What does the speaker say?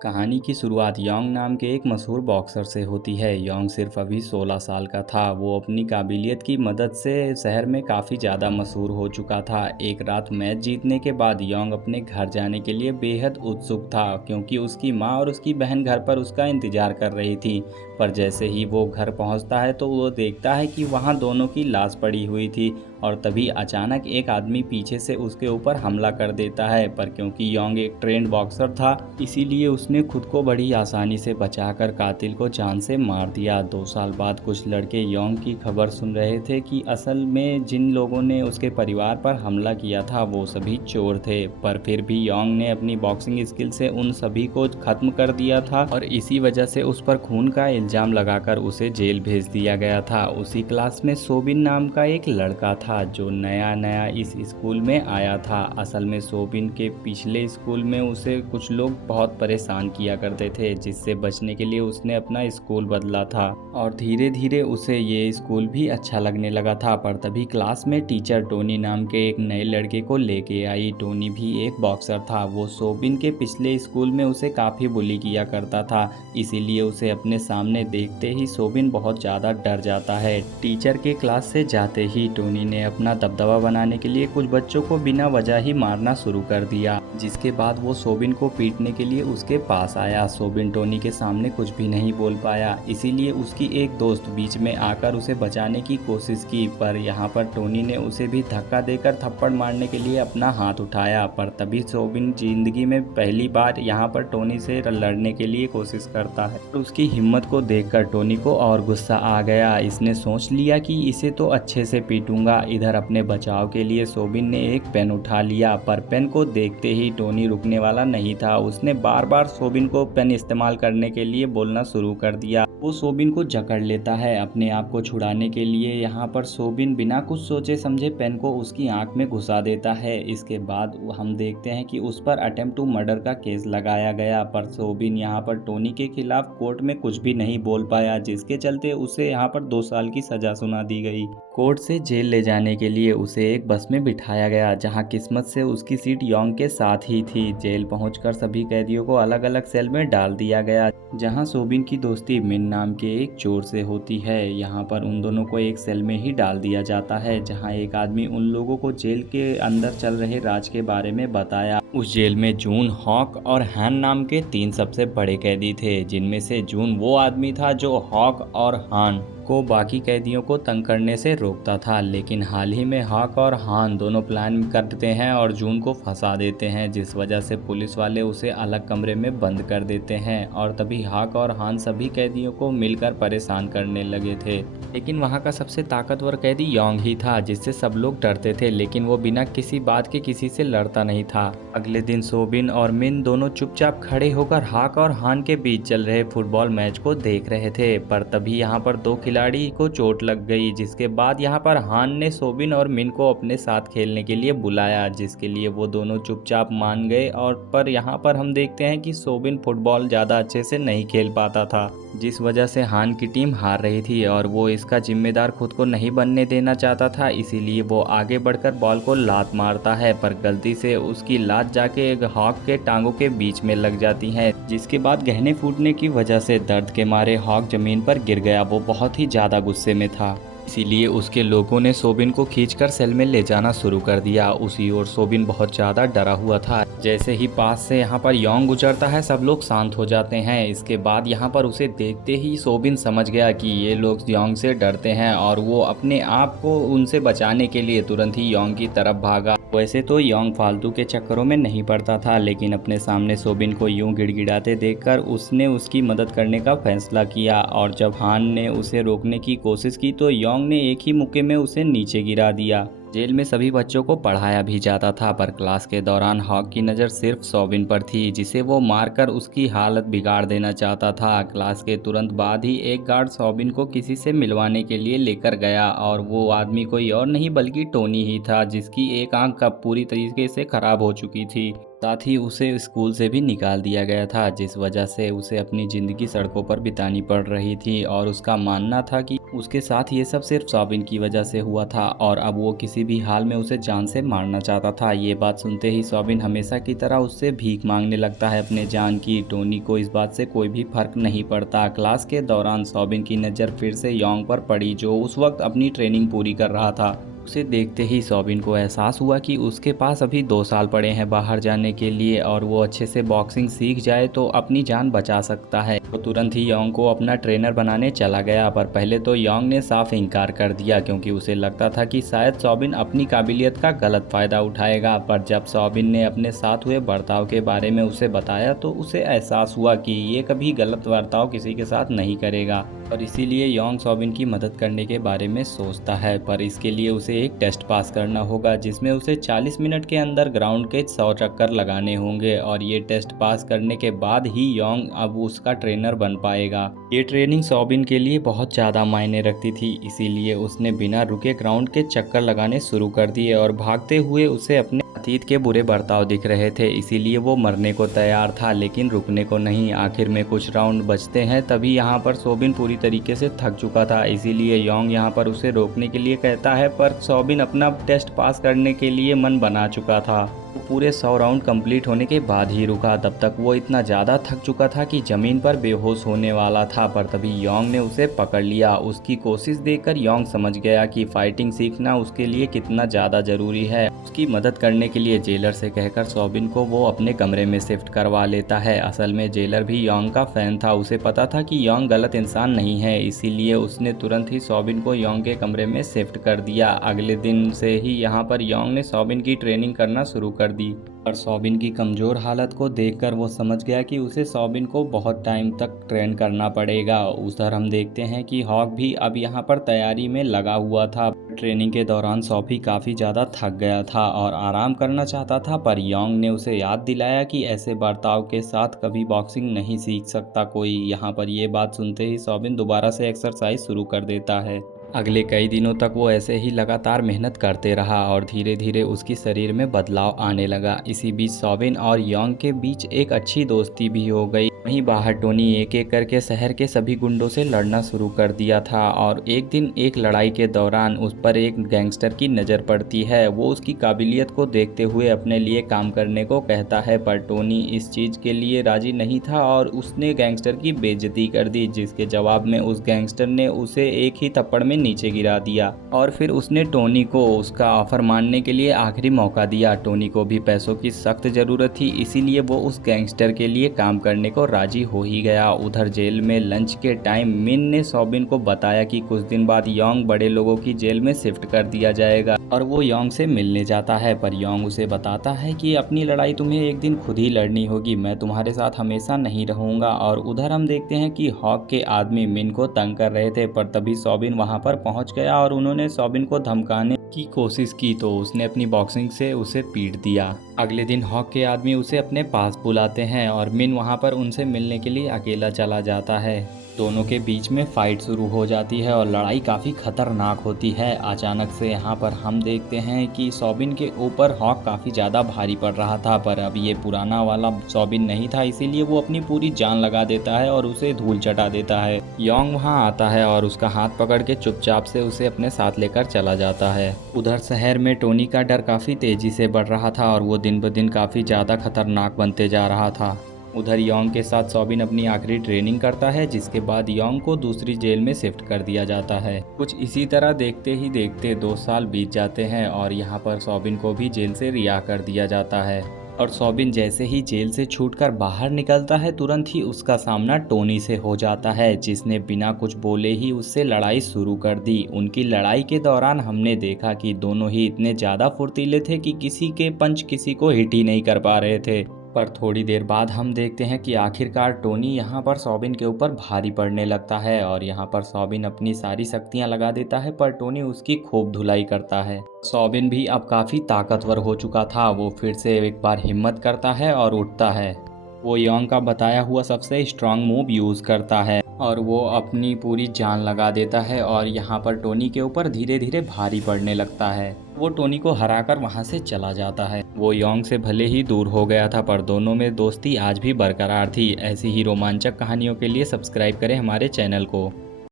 कहानी की शुरुआत योंग नाम के एक मशहूर बॉक्सर से होती है। योंग सिर्फ अभी 16 साल का था। वो अपनी काबिलियत की मदद से शहर में काफ़ी ज़्यादा मशहूर हो चुका था। एक रात मैच जीतने के बाद योंग अपने घर जाने के लिए बेहद उत्सुक था, क्योंकि उसकी माँ और उसकी बहन घर पर उसका इंतज़ार कर रही थी। पर जैसे ही वो घर पहुंचता है तो वो देखता है कि वहां दोनों की लाश पड़ी हुई थी। और तभी अचानक एक आदमी पीछे से उसके ऊपर हमला कर देता है। पर क्योंकि योंग एक ट्रेंड बॉक्सर था, इसीलिए उसने खुद को बड़ी आसानी से बचाकर कातिल को जान से मार दिया। 2 साल बाद कुछ लड़के योंग की खबर सुन रहे थे कि असल में जिन लोगों ने उसके परिवार पर हमला किया था वो सभी चोर थे। पर फिर भी योंग ने अपनी बॉक्सिंग स्किल से उन सभी को खत्म कर दिया था और इसी वजह से उस पर खून का इल्जाम लगाकर उसे जेल भेज दिया गया था। उसी क्लास में सोबिन नाम का एक लड़का था जो नया नया इस स्कूल में आया था। असल में सोबिन के पिछले स्कूल में उसे कुछ लोग बहुत परेशान किया करते थे, जिससे बचने के लिए उसने अपना स्कूल बदला था और धीरे धीरे उसे ये स्कूल भी अच्छा लगने लगा था। पर तभी क्लास में टीचर टोनी नाम के एक नए लड़के को लेके आई। टोनी भी एक बॉक्सर था। वो सोबिन के पिछले स्कूल में उसे काफ़ी बुली किया करता था, इसीलिए उसे अपने सामने देखते ही सोबिन बहुत ज़्यादा डर जाता है। टीचर के क्लास से जाते ही टोनी ने अपना दबदबा बनाने के लिए कुछ बच्चों को बिना वजह ही मारना शुरू कर दिया, जिसके बाद वो सोबिन को पीटने के लिए उसके पास आया। सोबिन टोनी के सामने कुछ भी नहीं बोल पाया, इसीलिए उसकी एक दोस्त बीच में आकर उसे बचाने की कोशिश की। पर यहाँ पर टोनी ने उसे भी धक्का देकर थप्पड़ मारने के लिए अपना हाथ उठाया। पर तभी सोबिन जिंदगी में पहली बार यहाँ पर टोनी से लड़ने के लिए कोशिश करता है। उसकी हिम्मत को देखकर टोनी को और गुस्सा आ गया। इसने सोच लिया कि इसे तो अच्छे से पीटूंगा। इधर अपने बचाव के लिए सोबिन ने एक पेन उठा लिया, पर पेन को देखते ही टोनी रुकने वाला नहीं था। उसने बार बार सोबिन को पेन इस्तेमाल करने के लिए बोलना शुरू कर दिया। वो सोबिन को जकड़ लेता है अपने आप को छुड़ाने के लिए। यहाँ पर सोबिन बिना कुछ सोचे समझे पेन को उसकी आंख में घुसा देता है। इसके बाद हम देखते हैं कि उस पर अटेम्प्ट टू मर्डर का केस लगाया गया। पर सोबिन यहाँ पर टोनी के खिलाफ कोर्ट में कुछ भी नहीं बोल पाया, जिसके चलते उसे यहाँ पर 2 साल की सजा सुना दी गई। कोर्ट से जेल ले जाने के लिए उसे एक बस में बिठाया गया, जहां किस्मत से उसकी सीट योंग के साथ ही थी। जेल पहुंचकर सभी कैदियों को अलग अलग सेल में डाल दिया गया, जहां सोबिन की दोस्ती मिन नाम के एक चोर से होती है। यहाँ पर उन दोनों को एक सेल में ही डाल दिया जाता है, जहां एक आदमी उन लोगों को जेल के अंदर चल रहे राज के बारे में बताया। उस जेल में जून, हॉक और हैन नाम के 3 सबसे बड़े कैदी थे, जिनमें से जून वो आदमी था जो हॉक और हान को बाकी कैदियों को तंग करने से रोकता था। लेकिन हाल ही में हॉक और हान दोनों प्लान करते हैं और जून को फंसा देते हैं, जिस वजह से पुलिस वाले उसे अलग कमरे में बंद कर देते हैं। और तभी हॉक और हान सभी कैदियों को मिलकर परेशान करने लगे थे। लेकिन वहाँ का सबसे ताकतवर कैदी योंग ही था, जिससे सब लोग डरते थे। लेकिन वो बिना किसी बात के किसी से लड़ता नहीं था। अगले दिन सोबिन और मिन दोनों चुपचाप खड़े होकर हॉक और हान के बीच चल रहे फुटबॉल मैच को देख रहे थे। पर तभी यहाँ पर 2 खिलाड़ी को चोट लग गई, जिसके बाद यहाँ पर हान ने सोबिन और मिन को अपने साथ खेलने के लिए बुलाया, जिसके लिए वो दोनों चुपचाप मान गए। और पर यहाँ पर हम देखते हैं कि सोबिन फुटबॉल ज़्यादा अच्छे से नहीं खेल पाता था, जिस वजह से हान की टीम हार रही थी और वो इसका जिम्मेदार खुद को नहीं बनने देना चाहता था। इसीलिए वो आगे बढ़कर बॉल को लात मारता है, पर गलती से उसकी लात जाके हॉक के टांगों के बीच में लग जाती है, जिसके बाद गहने फूटने की वजह से दर्द के मारे हॉक जमीन पर गिर गया। वो बहुत ही ज़्यादा गुस्से में था, इसीलिए उसके लोगों ने सोबिन को खींचकर सेल में ले जाना शुरू कर दिया। उसी ओर सोबिन बहुत ज़्यादा डरा हुआ था। जैसे ही पास से यहाँ पर योंग गुजरता है, सब लोग शांत हो जाते हैं। इसके बाद यहाँ पर उसे देखते ही सोबिन समझ गया कि ये लोग योंग से डरते हैं और वो अपने आप को उनसे बचाने के लिए तुरंत ही योंग की तरफ भागा। वैसे तो योंग फालतू के चक्करों में नहीं पड़ता था, लेकिन अपने सामने सोबिन को यूं गिड़गिड़ाते देखकर उसने उसकी मदद करने का फैसला किया। और जब हान ने उसे रोकने की कोशिश की तो योंग ने एक ही मुक्के में उसे नीचे गिरा दिया। जेल में सभी बच्चों को पढ़ाया भी जाता था, पर क्लास के दौरान हॉक की नज़र सिर्फ सोबिन पर थी, जिसे वो मारकर उसकी हालत बिगाड़ देना चाहता था। क्लास के तुरंत बाद ही एक गार्ड सोबिन को किसी से मिलवाने के लिए लेकर गया, और वो आदमी कोई और नहीं बल्कि टोनी ही था, जिसकी एक आंख अब पूरी तरीके से खराब हो चुकी थी। साथ ही उसे स्कूल से भी निकाल दिया गया था, जिस वजह से उसे अपनी ज़िंदगी सड़कों पर बितानी पड़ रही थी और उसका मानना था कि उसके साथ ये सब सिर्फ सौबिन की वजह से हुआ था और अब वो किसी भी हाल में उसे जान से मारना चाहता था। ये बात सुनते ही सौबिन हमेशा की तरह उससे भीख मांगने लगता है अपने जान की। टोनी को इस बात से कोई भी फर्क नहीं पड़ता। क्लास के दौरान सौबिन की नज़र फिर से योंग पर पड़ी, जो उस वक्त अपनी ट्रेनिंग पूरी कर रहा था। उसे देखते ही सौबिन को एहसास हुआ कि उसके पास अभी 2 साल पड़े हैं बाहर जाने के लिए और वो अच्छे से बॉक्सिंग सीख जाए तो अपनी जान बचा सकता है। वो तुरंत ही योंग को अपना ट्रेनर बनाने चला गया, पर पहले तो योंग ने साफ इनकार कर दिया क्योंकि उसे लगता था कि शायद सौबिन अपनी काबिलियत का गलत फ़ायदा उठाएगा। पर जब सौबिन ने अपने साथ हुए बर्ताव के बारे में उसे बताया तो उसे एहसास हुआ कि ये कभी गलत बर्ताव किसी के साथ नहीं करेगा और इसीलिए योंग सौबिन की मदद करने के बारे में सोचता है। पर इसके लिए उसे एक टेस्ट पास करना होगा जिसमें उसे 40 मिनट के अंदर ग्राउंड के 100 चक्कर लगाने होंगे और ये टेस्ट पास करने के बाद ही योंग अब उसका ट्रेनर बन पाएगा। ये ट्रेनिंग सौबिन के लिए बहुत ज़्यादा मायने रखती थी, इसीलिए उसने बिना रुके ग्राउंड के चक्कर लगाने शुरू कर दिए और भागते हुए उसे अपने अतीत के बुरे बर्ताव दिख रहे थे, इसीलिए वो मरने को तैयार था लेकिन रुकने को नहीं। आखिर में कुछ राउंड बचते हैं, तभी यहाँ पर सौबिन पूरी तरीके से थक चुका था, इसीलिए योंग यहाँ पर उसे रोकने के लिए कहता है, पर सौबिन अपना टेस्ट पास करने के लिए मन बना चुका था। वो पूरे 100 राउंड कंप्लीट होने के बाद ही रुका। तब तक वो इतना ज़्यादा थक चुका था कि ज़मीन पर बेहोश होने वाला था, पर तभी योंग ने उसे पकड़ लिया। उसकी कोशिश देखकर योंग समझ गया कि फाइटिंग सीखना उसके लिए कितना ज़्यादा ज़रूरी है। उसकी मदद करने के लिए जेलर से कहकर सौबिन को वो अपने कमरे में शिफ्ट करवा लेता है। असल में जेलर भी योंग का फ़ैन था, उसे पता था कि योंग गलत इंसान नहीं है, इसीलिए उसने तुरंत ही सौबिन को योंग के कमरे में शिफ्ट कर दिया। अगले दिन से ही यहाँ पर योंग ने सौबिन की ट्रेनिंग करना शुरू कर दी। पर सौबिन की कमज़ोर हालत को देखकर वो समझ गया कि उसे सौबिन को बहुत टाइम तक ट्रेन करना पड़ेगा। उधर हम देखते हैं कि हॉक भी अब यहाँ पर तैयारी में लगा हुआ था। ट्रेनिंग के दौरान सौफी काफ़ी ज़्यादा थक गया था और आराम करना चाहता था, पर योंग ने उसे याद दिलाया कि ऐसे बर्ताव के साथ कभी बॉक्सिंग नहीं सीख सकता कोई। यहाँ पर ये बात सुनते ही सौबिन दोबारा से एक्सरसाइज शुरू कर देता है। अगले कई दिनों तक वो ऐसे ही लगातार मेहनत करते रहा और धीरे धीरे उसकी शरीर में बदलाव आने लगा। इसी बीच सौबिन और योंग के बीच एक अच्छी दोस्ती भी हो गई। वहीं बाहर टोनी एक एक करके शहर के सभी गुंडों से लड़ना शुरू कर दिया था और एक दिन एक लड़ाई के दौरान उस पर एक गैंगस्टर की नज़र पड़ती है। वो उसकी काबिलियत को देखते हुए अपने लिए काम करने को कहता है, पर टोनी इस चीज़ के लिए राजी नहीं था और उसने गैंगस्टर की बेइज्जती कर दी, जिसके जवाब में उस गैंगस्टर ने उसे एक ही थप्पड़ में नीचे गिरा दिया और फिर उसने टोनी को उसका ऑफर मानने के लिए आखिरी मौका दिया। टोनी को भी पैसों की सख्त ज़रूरत थी, इसीलिए वो उस गैंगस्टर के लिए काम करने को राजी हो ही गया। उधर जेल में लंच के टाइम मिन ने सौबिन को बताया कि कुछ दिन बाद योंग बड़े लोगों की जेल में शिफ्ट कर दिया जाएगा और वो योंग से मिलने जाता है, पर योंग उसे बताता है कि अपनी लड़ाई तुम्हें एक दिन खुद ही लड़नी होगी, मैं तुम्हारे साथ हमेशा नहीं रहूंगा। और उधर हम देखते हैं कि हॉक के आदमी मिन को तंग कर रहे थे, पर तभी सौबिन वहां पर पहुंच गया और उन्होंने सौबिन को धमकाने की कोशिश की तो उसने अपनी बॉक्सिंग से उसे पीट दिया। अगले दिन हॉक के आदमी उसे अपने पास बुलाते हैं और मिन वहां पर उनसे मिलने के लिए अकेला चला जाता है। दोनों के बीच में फाइट शुरू हो जाती है और लड़ाई काफ़ी खतरनाक होती है। अचानक से यहाँ पर हम देखते हैं कि सौबिन के ऊपर हॉक काफ़ी ज़्यादा भारी पड़ रहा था, पर अब ये पुराना वाला सौबिन नहीं था, इसीलिए वो अपनी पूरी जान लगा देता है और उसे धूल चटा देता है। योंग वहाँ आता है और उसका हाथ पकड़ के चुपचाप से उसे अपने साथ लेकर चला जाता है। उधर शहर में टोनी का डर काफ़ी तेज़ी से बढ़ रहा था और वो दिन ब दिन काफ़ी ज़्यादा खतरनाक बनते जा रहा था। उधर योंग के साथ सौबिन अपनी आखिरी ट्रेनिंग करता है, जिसके बाद योंग को दूसरी जेल में शिफ्ट कर दिया जाता है। कुछ इसी तरह देखते ही देखते 2 साल बीत जाते हैं और यहाँ पर सौबिन को भी जेल से रिहा कर दिया जाता है। और सौबिन जैसे ही जेल से छूटकर बाहर निकलता है, तुरंत ही उसका सामना टोनी से हो जाता है, जिसने बिना कुछ बोले ही उससे लड़ाई शुरू कर दी। उनकी लड़ाई के दौरान हमने देखा कि दोनों ही इतने ज़्यादा फुर्तीले थे कि किसी के पंच किसी को हिट ही नहीं कर पा रहे थे। पर थोड़ी देर बाद हम देखते हैं कि आखिरकार टोनी यहाँ पर सौबिन के ऊपर भारी पड़ने लगता है और यहाँ पर सौबिन अपनी सारी शक्तियाँ लगा देता है, पर टोनी उसकी खूब धुलाई करता है। सौबिन भी अब काफ़ी ताकतवर हो चुका था। वो फिर से एक बार हिम्मत करता है और उठता है। वो योंग का बताया हुआ सबसे स्ट्रांग मूव यूज़ करता है और वो अपनी पूरी जान लगा देता है और यहाँ पर टोनी के ऊपर धीरे धीरे भारी पड़ने लगता है। वो टोनी को हराकर वहाँ से चला जाता है। वो योंग से भले ही दूर हो गया था, पर दोनों में दोस्ती आज भी बरकरार थी। ऐसी ही रोमांचक कहानियों के लिए सब्सक्राइब करें हमारे चैनल को।